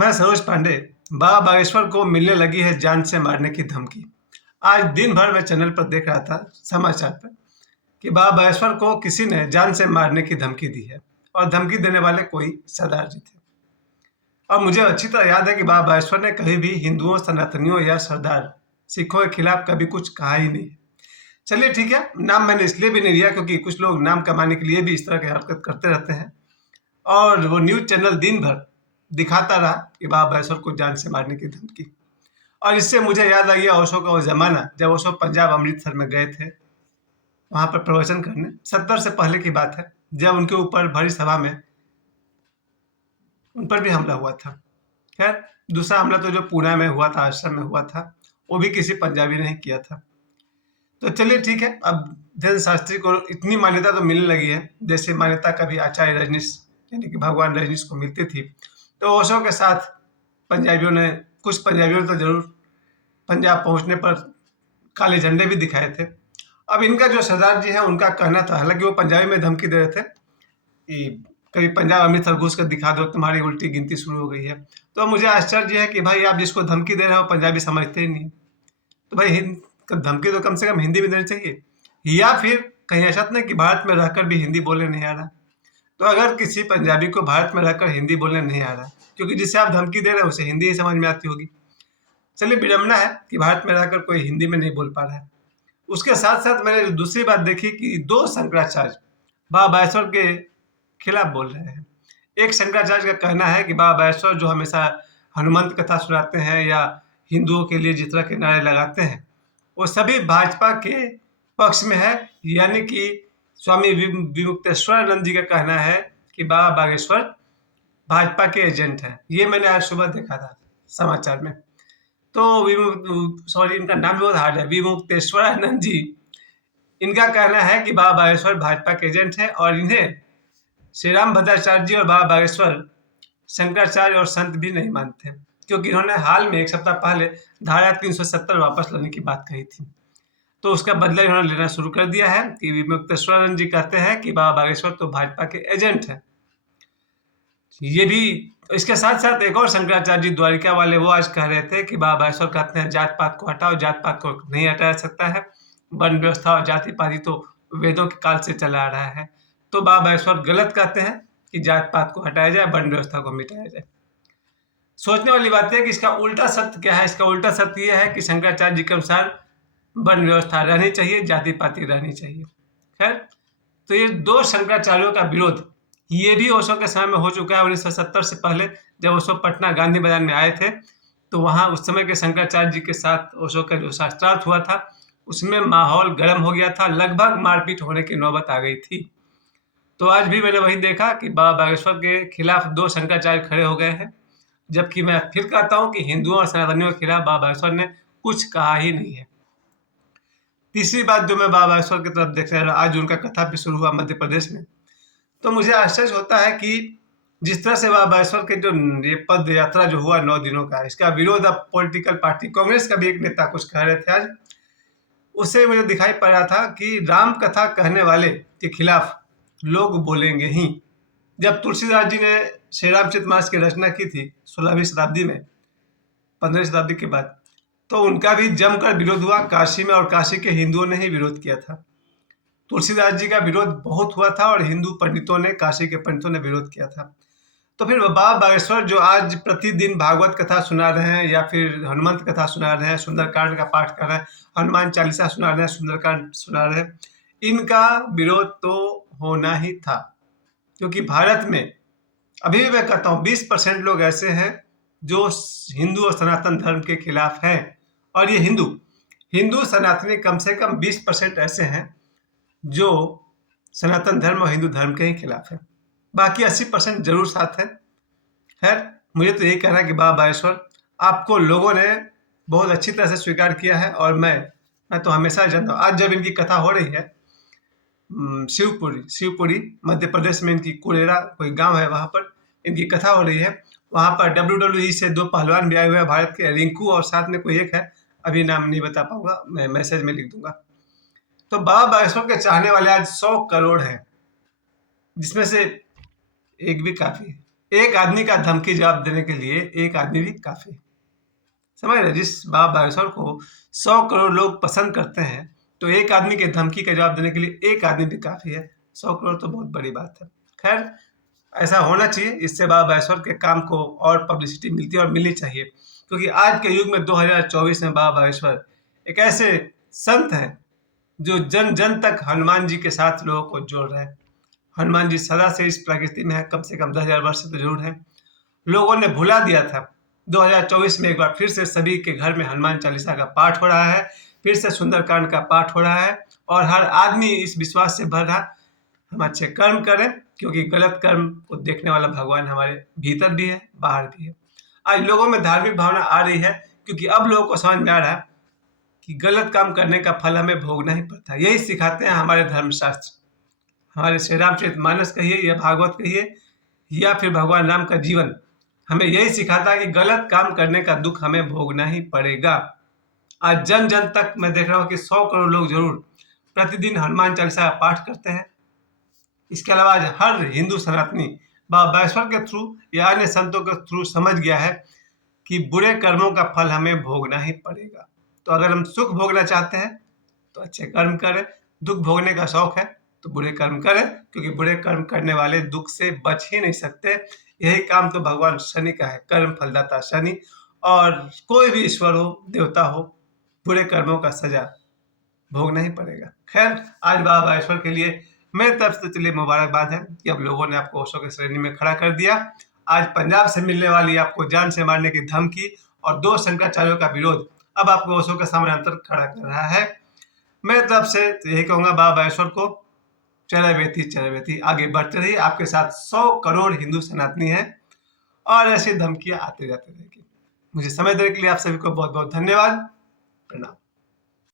मैं सरोज पांडे। बाबा बागेश्वर को मिलने लगी है जान से मारने की धमकी। आज दिन भर मैं चैनल पर देख रहा था समाचार पर कि बाबा बागेश्वर को किसी ने जान से मारने की धमकी दी है और धमकी देने वाले कोई सरदार जी थे। और मुझे अच्छी तरह याद है कि बाबा बागेश्वर ने कभी भी हिंदुओं, सनातनियों या सरदार सिखों के खिलाफ कभी कुछ कहा ही नहीं। चलिए ठीक है, नाम मैंने इसलिए भी नहीं लिया क्योंकि कुछ लोग नाम कमाने के लिए भी इस तरह की हरकत करते रहते हैं। और वो न्यूज़ चैनल दिन भर दिखाता रहा कि बाबा बागेश्वर को जान से मारने की धमकी। और इससे मुझे याद आ गया ओशो का वो ज़माना जब ओशो पंजाब अमृतसर में गए थे, वहाँ पर प्रवचन करने। 70 से पहले की बात है, जब उनके ऊपर भरी सभा में उन पर भी हमला हुआ था। खैर, दूसरा हमला तो जो पूना में हुआ था, आश्रम में हुआ था, वो भी किसी पंजाबी ने ही किया था। तो चलिए ठीक है, अब धीरेन्द्र शास्त्री को इतनी मान्यता तो मिलने लगी है, जैसे मान्यता कभी आचार्य रजनीश यानी कि भगवान रजनीश को मिलती थी। तो ओशो के साथ कुछ पंजाबियों ने तो ज़रूर पंजाब पहुंचने पर काले झंडे भी दिखाए थे। अब इनका जो सरदार जी है, उनका कहना था, हालांकि वो पंजाबी में धमकी दे रहे थे कि कभी पंजाब अमृतसर घुस कर दिखा दो, तुम्हारी उल्टी गिनती शुरू हो गई है। तो मुझे आश्चर्य है कि भाई आप जिसको धमकी दे रहे हो पंजाबी समझते ही नहीं। तो भाई धमकी तो कम से कम हिंदी में देनी चाहिए, या फिर कहीं ऐसा तो नहीं कि भारत में रहकर भी हिंदी बोलने नहीं आ रहा। तो अगर किसी पंजाबी को भारत में रहकर हिंदी बोलने नहीं आ रहा, क्योंकि जिसे आप धमकी दे रहे हो उसे हिंदी ही समझ में आती होगी। चलिए, विडम्बना है कि भारत में रहकर कोई हिंदी में नहीं बोल पा रहा है। उसके साथ साथ मैंने दूसरी बात देखी कि दो शंकराचार्य बाबा बागेश्वर के खिलाफ बोल रहे हैं। एक शंकराचार्य का कहना है कि बाबा बागेश्वर जो हमेशा हनुमंत कथा सुनाते हैं या हिंदुओं के लिए जिस तरह के नारे लगाते हैं, वो सभी भाजपा के पक्ष में है। यानी कि स्वामी विमुक्तेश्वरानंद जी का कहना है कि बाबा बागेश्वर भाजपा के एजेंट हैं। ये मैंने आज सुबह देखा था समाचार में। तो इनका नाम भी बहुत हार्ड है, विमुक्तेश्वरानंद जी। इनका कहना है कि बाबा बागेश्वर भाजपा के एजेंट हैं और इन्हें श्री राम भद्राचार्य जी और बाबा बागेश्वर शंकराचार्य और संत भी नहीं मानते, क्योंकि इन्होंने हाल में एक सप्ताह पहले धारा 370 वापस लाने की बात कही थी। तो उसका बदला इन्होंने लेना शुरू कर दिया है कि विमुक्तेश्वरानंद जी कहते हैं कि बाबा बागेश्वर तो भाजपा के एजेंट हैं। ये भी इसके साथ साथ एक और शंकराचार्य जी द्वारिका वाले, वो आज कह रहे थे कि बाबा बागेश्वर कहते हैं जात पात को हटाओ, जात पात को नहीं हटाया जा सकता है, वर्ण व्यवस्था और जाति पाति तो वेदों के काल से चला आ रहा है। तो बाबा बागेश्वर गलत कहते हैं कि जात पात को हटाया जाए, वर्ण व्यवस्था को मिटाया जाए। सोचने वाली बात है कि इसका उल्टा सत्य क्या है। इसका उल्टा सत्य यह है कि शंकराचार्य जी के अनुसार वर्ण व्यवस्था रहनी चाहिए, जाति पाति रहनी चाहिए। खैर, तो ये दो शंकराचार्यों का विरोध ये भी ओशो के समय में हो चुका है। 1970 से पहले जब ओशो पटना गांधी मैदान में आए थे, तो वहाँ उस समय के शंकराचार्य जी के साथ ओशो का जो शास्त्रार्थ हुआ था, उसमें माहौल गर्म हो गया था, लगभग मारपीट होने की नौबत आ गई थी। तो आज भी मैंने वही देखा कि बाबा बागेश्वर के खिलाफ दो शंकराचार्य खड़े हो गए हैं, जबकि मैं फिर कहता हूँ कि हिंदुओं और सनातनियों के खिलाफ बाबा बागेश्वर ने कुछ कहा ही नहीं है। तीसरी बात जो मैं बाबा बागेश्वर की तरफ देख रहा, आज उनका कथा भी शुरू हुआ मध्य प्रदेश में, तो मुझे आश्चर्य होता है कि जिस तरह से बाबा बागेश्वर के जो ये पद यात्रा जो हुआ 9 दिनों का, इसका विरोध अब पॉलिटिकल पार्टी कांग्रेस का भी एक नेता कुछ कह रहे थे आज, उससे मुझे दिखाई पड़ रहा था कि राम कथा कहने वाले के खिलाफ लोग बोलेंगे ही। जब तुलसीदास जी ने श्री रामचरितमानस की रचना की थी 16वीं शताब्दी में, 15वीं शताब्दी के बाद, तो उनका भी जमकर विरोध हुआ काशी में, और काशी के हिंदुओं ने ही विरोध किया था। तुलसीदास जी का विरोध बहुत हुआ था और हिंदू पंडितों ने, काशी के पंडितों ने विरोध किया था। तो फिर बाबा बागेश्वर जो आज प्रतिदिन भागवत कथा सुना रहे हैं या फिर हनुमंत कथा सुना रहे हैं, सुंदरकांड का पाठ कर रहे हैं, हनुमान चालीसा सुना रहे हैं, सुंदरकांड सुना रहे हैं, इनका विरोध तो होना ही था। क्योंकि भारत में अभी भी मैं कहता हूँ 20% लोग ऐसे हैं जो हिंदू और सनातन धर्म के खिलाफ हैं। और ये हिंदू सनातनी कम से कम 20% ऐसे हैं जो सनातन धर्म और हिंदू धर्म के ही खिलाफ है। बाकी 80% जरूर साथ है। खैर, मुझे तो यही कहना है कि बाबा बागेश्वर आपको लोगों ने बहुत अच्छी तरह से स्वीकार किया है, और मैं तो हमेशा जानता हूँ। आज जब इनकी कथा हो रही है शिवपुरी मध्य प्रदेश में, इनकी कुरेरा कोई गांव है, वहाँ पर इनकी कथा हो रही है। वहाँ पर WWE से 2 पहलवान भी आए हुए हैं भारत के, रिंकू और साथ में कोई एक है, अभी नाम नहीं बता पाऊंगा, मैं मैसेज में लिख दूंगा। तो बाबा बागेश्वर के चाहने वाले आज 100 करोड़ हैं, जिसमें से एक भी काफी है। एक आदमी का धमकी जवाब देने के लिए एक आदमी भी काफी है। समझ रहे? जिस बाबा बागेश्वर को 100 करोड़ लोग पसंद करते हैं, तो एक आदमी के धमकी का जवाब देने के लिए एक आदमी भी काफी है। 100 करोड़ तो बहुत बड़ी बात है। खैर, ऐसा होना चाहिए, इससे बाबा बागेश्वर के काम को और पब्लिसिटी मिलती है और मिलनी चाहिए, क्योंकि आज के युग में 2024 में बाबा बागेश्वर एक ऐसे संत हैं जो जन जन तक हनुमान जी के साथ लोगों को जोड़ रहे हैं। हनुमान जी सदा से इस प्रकृति में है, कम से कम 10,000 वर्ष से तो जरूर है। लोगों ने भुला दिया था। 2024 में एक बार फिर से सभी के घर में हनुमान चालीसा का पाठ हो रहा है, फिर से सुंदरकांड का पाठ हो रहा है, और हर आदमी इस विश्वास से भर रहा, हम अच्छे कर्म करें, क्योंकि गलत कर्म को देखने वाला भगवान हमारे भीतर भी है, बाहर भी है। आज लोगों में धार्मिक भावना आ रही है, क्योंकि अब लोगों को समझ में आ रहा है कि गलत काम करने का फल हमें भोगना ही पड़ता है। यही सिखाते हैं हमारे धर्मशास्त्र, हमारे श्री रामचरितमानस कहिए या भागवत कहिए या फिर भगवान राम का जीवन हमें यही सिखाता है कि गलत काम करने का दुख हमें भोगना ही पड़ेगा। आज जन जन तक मैं देख रहा हूँ कि 100 करोड़ लोग जरूर प्रतिदिन हनुमान चालीसा का पाठ करते हैं। इसके अलावा आज हर हिंदू सनातनी बाबा बागेश्वर के थ्रू या अन्य संतों के थ्रू समझ गया है कि बुरे कर्मों का फल हमें भोगना ही पड़ेगा। तो अगर हम सुख भोगना चाहते हैं तो अच्छे कर्म करें, दुख भोगने का शौक है तो बुरे कर्म करें, क्योंकि बुरे कर्म करने वाले दुख से बच ही नहीं सकते। यही काम तो भगवान शनि का है, कर्म फलदाता शनि, और कोई भी ईश्वर हो, देवता हो, बुरे कर्मों का सजा भोगना ही पड़ेगा। खैर, आज बाबा बागेश्वर के लिए मेरी तरफ से चलिए मुबारकबाद है कि अब लोगों ने आपको ओशो की श्रेणी में खड़ा कर दिया। आज पंजाब से मिलने वाली आपको जान से मारने की धमकी और 2 शंकराचार्यों का विरोध अब आपको ओशो के सामने अंतर खड़ा कर रहा है। मेरी तरफ से यही कहूंगा, बाबा बागेश्वर को चरैवेती आगे बढ़ते रहिए। आपके साथ 100 करोड़ हिंदू सनातनी हैं और ऐसी धमकियां आते जाते रहेगी। मुझे समय देने के लिए आप सभी को बहुत बहुत धन्यवाद। प्रणाम।